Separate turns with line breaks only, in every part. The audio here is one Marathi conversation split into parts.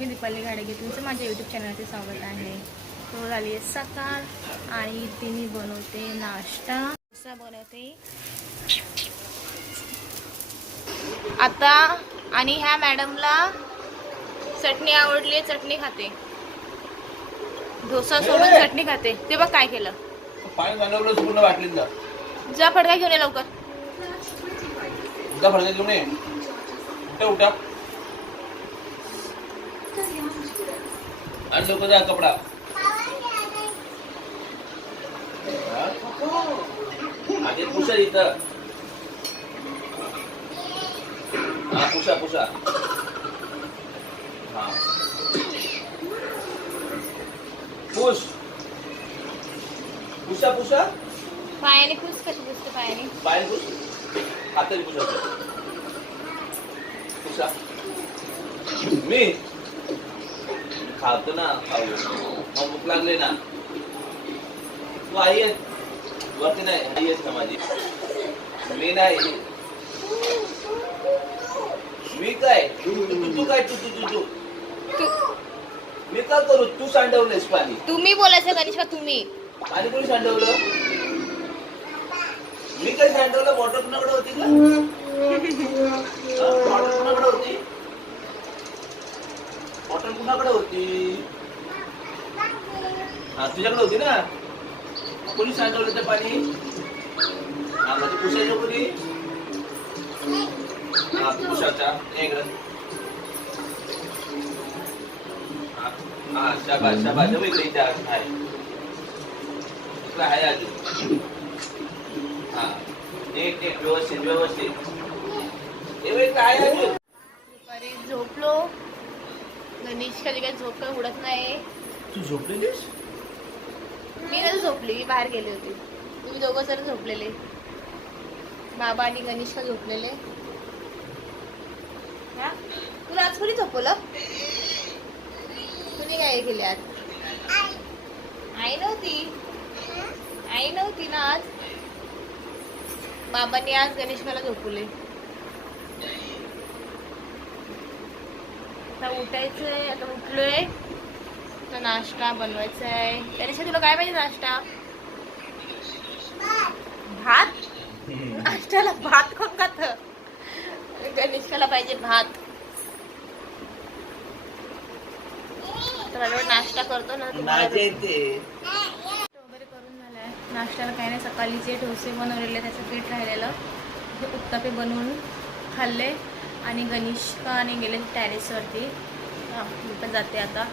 मी दीपाली गाडगे तुमचं माझ्या यूट्यूब चॅनलचे स्वागत आहे. तो झाली आहे सकाळ. आणि तिने बनवते नाश्ता. डोसा बनवते. आता आणि ह्या मॅडमला चटणी आवडली आहे चटणी खाते. डोसा सोडून चटणी खाते. ते बघ काय केलं.
पाणी पूर्ण
जा फडका घेऊन ये लवकर.
फडका घेऊन ये. उठा. आणि लवकर जा कपडा? आधी पुसा इथं. हा पुसा पुसा हा. पुस पुसा पुसा
पायाने पुस कशी पुसते पायाने?
पाय पुस हाताने पुसायचं पुसा मी खातो ना खाऊ. मग भूक लागले ना. तू आई आहे वरती नाही आई आहेस ना माझी? मी नाही. मी काय? तू काय तू तू तू तू? मी का करू? तू सांडवलेस पाणी.
तुम्ही बोलायचं गणेशका तुम्ही
पाणी कोणी सांडवलं? मी काही सांडवलं? बॉटल कुणाकडे होती का बॉटल कुणाकडे होती? कुणाकडे होती. हा तुझ्याकडे होती ना? कोणी सांडवलं ते पाणी? हा म्हणजे पुसायचं कोणी हा पुसाचा एक हा शाबा शाबा शाबास. इकडे इथे आहे इकडे आहे अजून. हा एक एक व्यवस्थित व्यवस्थित. हे काय अजून
झोपलो. गणेश कधी काही झोप काही उडत नाही.
तू झोपलेलीस?
मी नाही झोपली? मी बाहेर गेले होते. तुम्ही दोघं जर झोपलेले. बाबा आणि गणेश का झोपलेले. हा? तुला आज कोणी झोपवलं? तुम्ही काय केले आज? आई नव्हती. आई नव्हती ना आज? बाबांनी आज गणेश मला झोपवले. आता उठायचंय आता उठलोय. आता नाश्ता बनवायचा आहे गणेशा तुला काय पाहिजे नाश्ता? भात? नाश्त्याला भात कोण खात? गणेशाला पाहिजे भात. तर नाश्ता करतो ना वगैरे करून झालाय. नाश्त्याला काही नाही. सकाळी जे डोसे बनवलेले त्याचं पीठ राहिलेलं. ते उत्तापे बनवून खाल्ले. आणि गणेशका आणि गेले टॅरेसवरती मी पण जाते आता.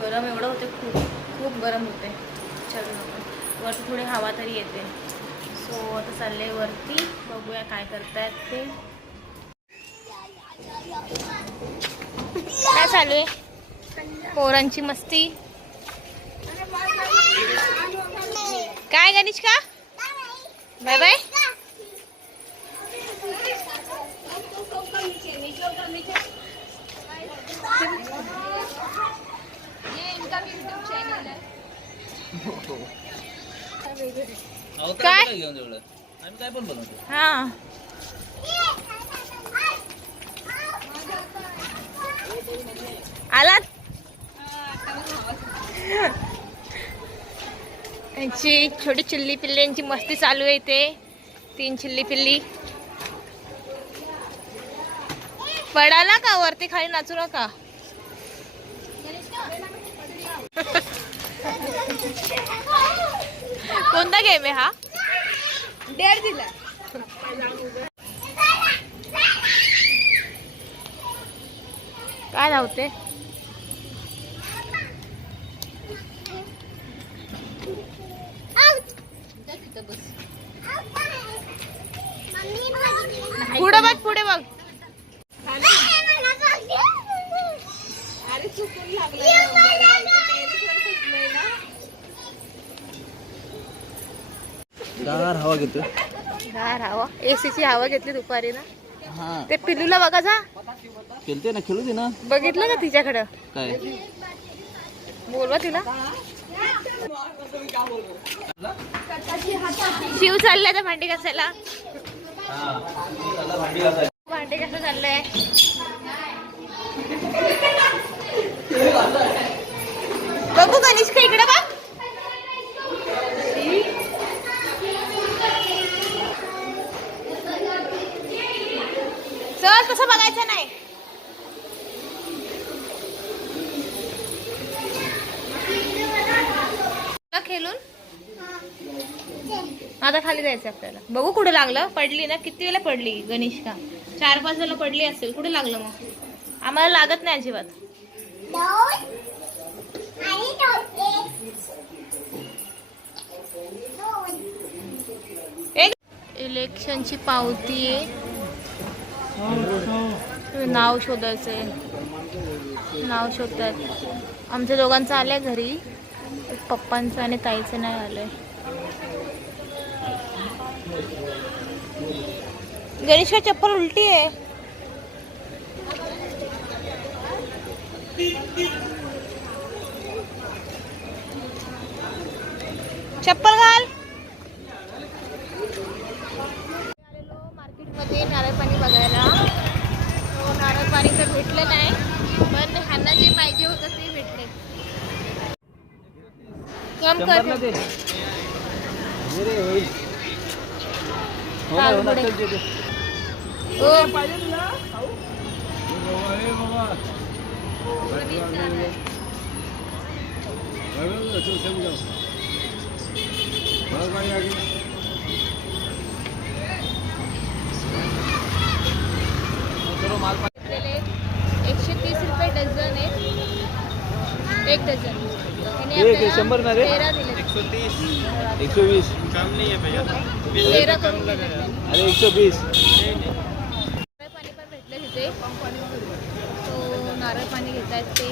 गरम एवढं होते खूप खूप गरम होते. चल नको वरती थोडी हवा तरी येते. सो आता चालले वरती. बघूया काय करतायत ते. काय चालू आहे? पोरांची मस्ती. काय गणेश का बाय बाय. काय?
घेऊन आम्ही काय पण बनवतो
हा. आलात? यांची छोटी चिल्ली पिल्ल्यांची मस्ती चालू आहे ते तीन चिल्ली पिल्ली. पडाला का वरती खाली नाचू नका? कोणता गेम आहे हा? डेअर दिला. काय धावते? पुढे बघ पुढे बघ.
गार हवा घेतो
गार हवा. एसीची हवा घेतली दुपारी ना.
हा.
ते पिल्लूला बघा जा.
खेळते ना खेळू दे ना.
बघितलं का तिच्याकडं?
काय?
बोलवा तिला. शिव चाललाय तर भांडी घासायला.
हा. भांडी
कसं चाललंय? बघू गणेश का इकडे बघ. चल तसं बघायचं नाही. खेळून. आता खाली जायचं आपल्याला. बघू कुठे लागलं. पडली ना किती वेळा पडली गणेश का? चार पाच वेळा पडली असेल कुठे लागलं मग? आम्हाला लागत नाही अजिबात. इलेक्शनची पावती आहे. नाव शोधायचंय. नाव शोधतात. आमच्या दोघांचं आलंय घरी. पप्पांचं आणि ताईचं नाही आलंय. गणेशा चप्पल उलटी आहे चप्पल घाल. आलेलो मार्केटमध्ये नारळ पाणी बघायला. तो नारळ पाणी तर भेटलं नाही पण ह्यांना जे पाहिजे होतं ते भेटले. कम कर चाल पुढे. ओ घेतलेले एकशे तीस रुपये डझन आहे एक डझन
एक शंभर ना रे?
तेरा दिले
एकशे वीस
तेरा करून दिले
अरे एकशे वीस
नारळ पाणी पण भेटले तिथे तो नारळ पाणी घेत आहेत ते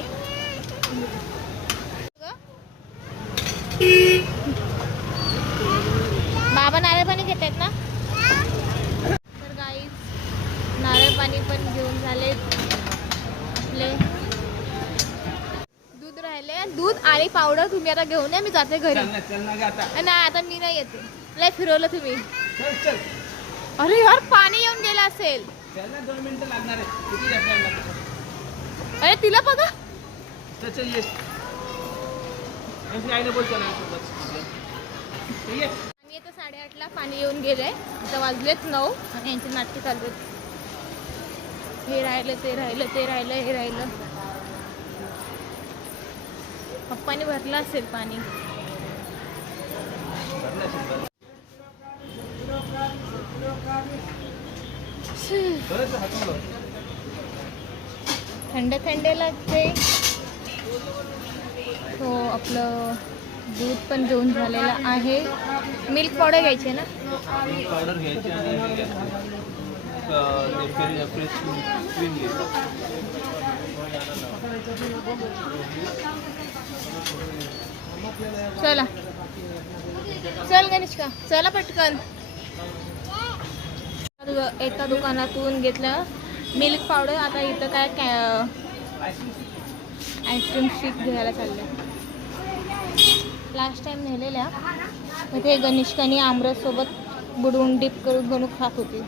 बाबा नारळ पाणी घेत आहेत ना? तर गाईज नारळ पाणी पण घेऊन झाले आपले. दूध राहिले. दूध आणि पावडर तुम्ही आता घेऊन या मी जाते घरी. नाही आता मी नाही येते. लय फिरवलं तुम्ही.
चल चल.
अरे यार पाणी येऊन गेलं असेल. अरे तिला बघा.
चल
मी तर साडेआठला पाणी येऊन गेले आता वाजलेत नऊ आणि यांचे नाटके चालू आहेत. हे राहिलं ते राहिलं ते राहिलं हे राहिलं. पप्पाने भरलं असेल पाणी. थंड थंड लागते हो आपलं दूध पण घेऊन झालेलं आहे. मिल्क पावडर घ्यायची ना?
पावडर घ्यायची आणि
चला. चल गणेशका चला पटकन. एका दुकानातून घेतलं मिल्क पावडर आता इथं काय काय आईस्क्रीम शेक घ्यायला चाललं लास्ट टाइम नेलेल्या. मग ते गणेशकानी आमरससोबत बुडवून डिप करून बनू खात होती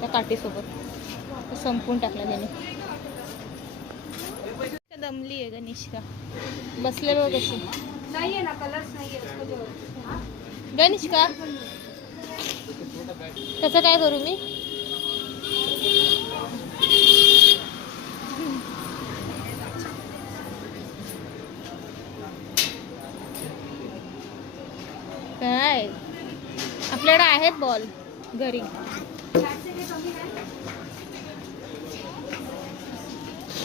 त्या काठीसोबत. संपून टाकलं त्याने. दमली आहे गणेशका. बसले बघ कशी गणेशका कसं काय करू मी? काय आपल्याकडे आहेत बॉल घरी.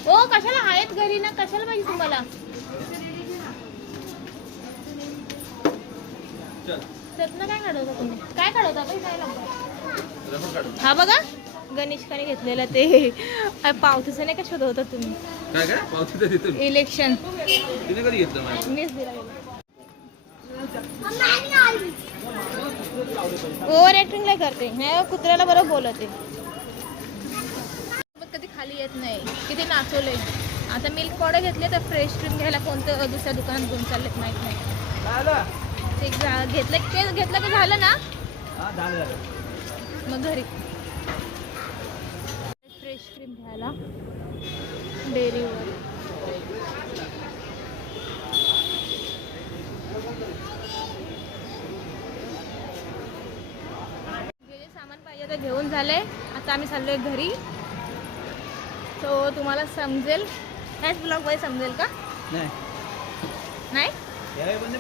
हो कशाला आहेत घरी ना? कशाला पाहिजे तुम्हाला? त्यातनं काय काढवता तुम्ही? काय काढवता बाई? काय लागतं
रबर काढू
हा बघा. गणेशकाने घेतलेलं ते. पावतीचं नाही का शोधत होता तुम्ही इलेक्शन मीच दिला ओव्हर ऍक्टिंग नाही करते. नाही कुत्र्याला बरोबर बोलते. कधी खाली येत नाही. किती नाचवले आता मिल्क पावडर घेतले तर फ्रेश क्रीम घ्यायला कोणतं दुसऱ्या दुकानात घेऊन चाललेत माहीत नाही.
झालं.
ते घेतलं ते घेतलं की झालं ना?
हा
मग घरी. फ्रेश क्रीम घ्यायला. डेअरीवर घेऊन झाले. आता आम्ही चाललोय घरी. तो तुम्हाला समजेल. ह्याच ब्लॉगमध्ये समजेल का?
नाही. म्हणजे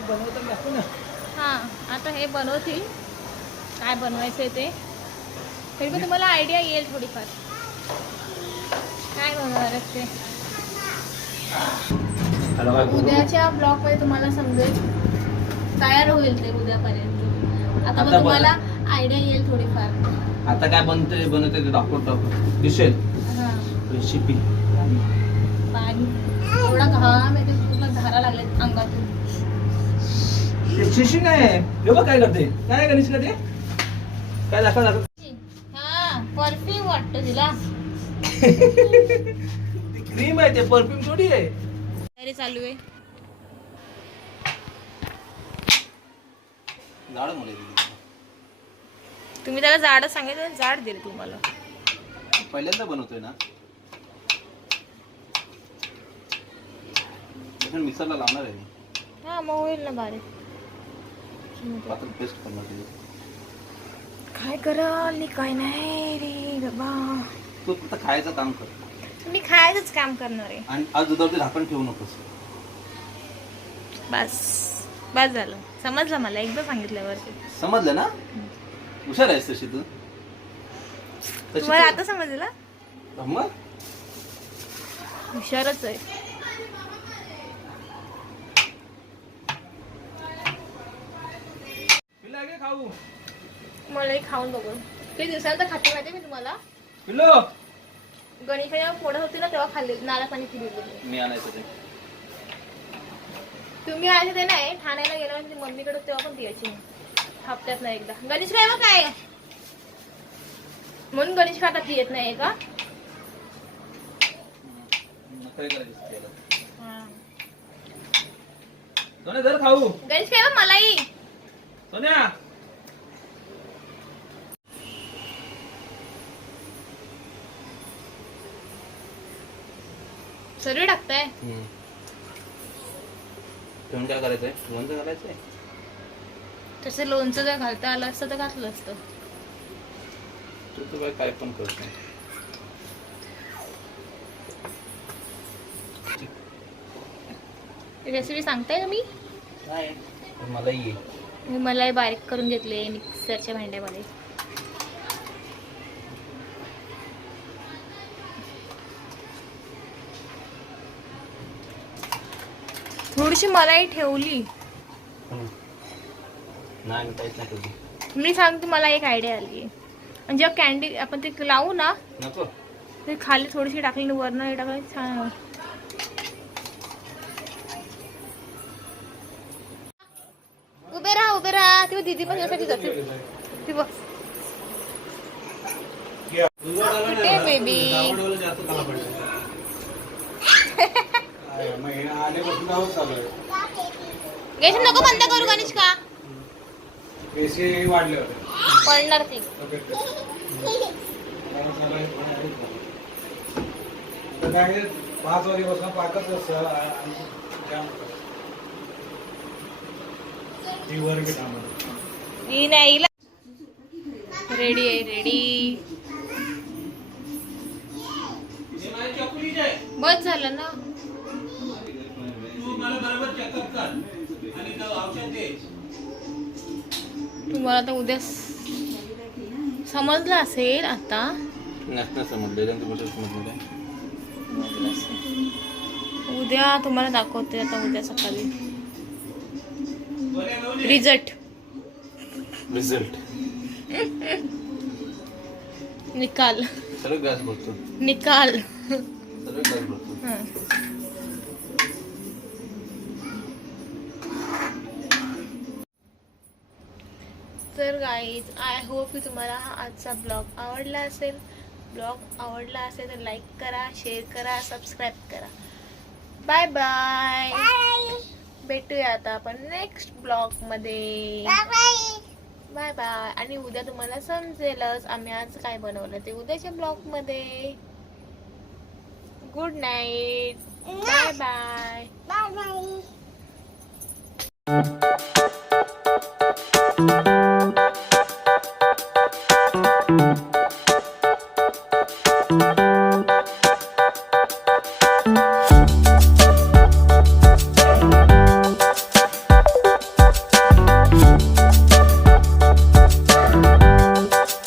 हां आता हे बनवतील. काय बनवायचं आहे ते? तरी पण तुम्हाला आयडिया येईल थोडीफार. काय बनवणार ते? उद्याच्या ब्लॉगमध्ये तुम्हाला समजेल. तयार होईल ते उद्यापर्यंत. आता
आता
मग तुम्हाला आयडिया येईल थोडीफार.
आता काय बनते बनवते ते दाखवतो दिसेल?
हां.
रेसिपी
पाणी. एवढा घाम येते पूर्ण धारा लागल्यात अंगातून.
शिशी नाही हे बघ काय करते. काय गणेश ते? काय दाखव दाखव.
हा परफ्यूम वाटतं तिला.
क्रीम आहे ते परफ्यूम थोडी आहे.
तयारी चालू आहे.
झाड मुळे
तुम्ही त्याला जाड सांगितलं जाड दिले तुम्हाला.
पहिल्यांदा बनवतोय ना? मिक्सरला लावणार आहे मी.
हा मग होईल ना बारीक.
पेस्ट करणार.
काय कराल नि काय नाही रे बाबा.
तू फक्त खायचं काम कर.
तुम्ही खायचंच काम करणार आहे.
आणि आज दुधावरती झाकण ठेवू नकोस.
बस बस झालं. समजलं मला एकदा सांगितल्यावर
समजलं ना? हुशार आहेस तशी तू. तशी
तुम्हाला आता समजलं?
मग?
हुशारच आहे.
पिल्ला खाऊ.
मलाही खाऊन बघू किती दिवसानंतर खाते माहिती मी तुम्हाला?
पिल्लो.
गणेश जेव्हा फोडत होती ना तेव्हा खाल्ले नाला पाणी पिली
मी आणायचं ते.
तुम्ही आहे ते नाही ठाण्याला गेल्यावर मम्मीकडे तेव्हा पण द्यायची हप्त्यात ना एकदा. गणेश काय मग काय? म्हणून गणेश खाता ती येत नाही का?
खाऊ.
गणेश काय मलाही?
सोन्या.
सर्व टाकताय?
काय करायचंय? लोणचं घालायचंय?
तसं लोणचं जर घालता आलं असतं तर घातलं असतं.
तू तर काय काय पण करतो
रेसिपी सांगताय का मी
नाही. पण मलाही ये.
मी मलाही बारीक करून घेतले मिक्सरच्या भांड्यामध्ये. थोडीशी मलाई ठेवली.
नाही मी काहीच नाही करतो.
मी सांगते मला एक आयडिया आली आणि जेव्हा कॅन्डी आपण ते लावू ना
नको.
ते खाली थोडीशी टाकली आणि वरनं हे टाकली छान होईल. उभे राहा उभे राहा. ती बघ, दीदी पण यासाठी जाते. ती बघ. कुठे बेबी नको बंद करू गणेश का?
पैसे वाढले होते.
पडणार ते
काय पाच वाजेपासून पाकच
ही नाही रेडी आहे रेडी बस झालं ना. तुम्हाला आता उद्या समजलं असेल आता. उद्या तुम्हाला दाखवते आता उद्या सकाळी. रिझल्ट
रिझल्ट
निकाल. निकाल
सर्व गॅस भरतो
हं. तर गाईज आय होप की तुम्हाला हा आजचा ब्लॉग आवडला असेल. ब्लॉग आवडला असेल तर लाईक करा शेअर करा सबस्क्राईब करा. बाय बाय भेटूया आता आपण नेक्स्ट ब्लॉगमध्ये बाय बाय आणि उद्या तुम्हाला समजेलच आम्ही आज काय बनवलं ते उद्याच्या ब्लॉगमध्ये good night bye bye
Bye bye.